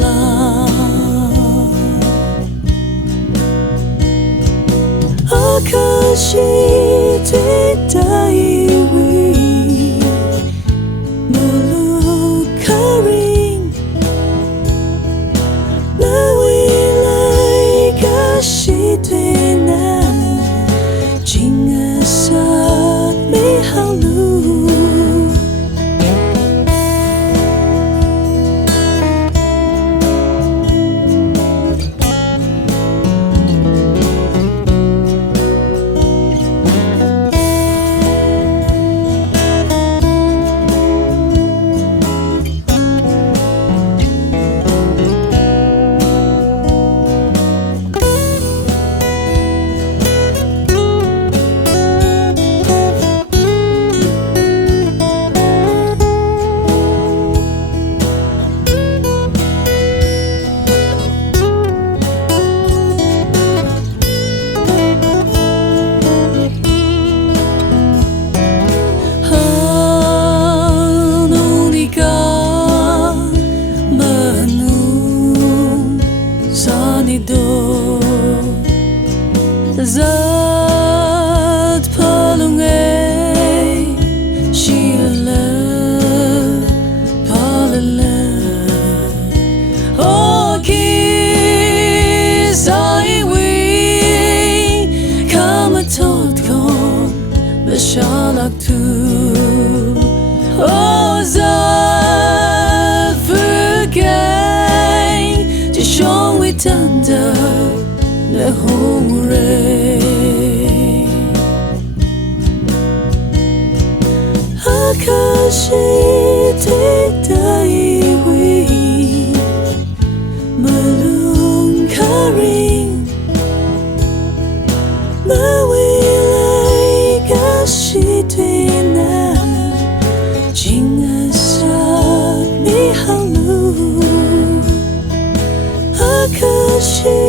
啦，可惜最大以为Mulu Karing那未来可惜最难经而上美好路Zat palunge shila palala o ki sai we come tot kon beshalak tu o zat forgay to show it under the hore Akashi Tedai we Malung Karing Mawilai Kashi Twina Jingasak Mihalu Akashi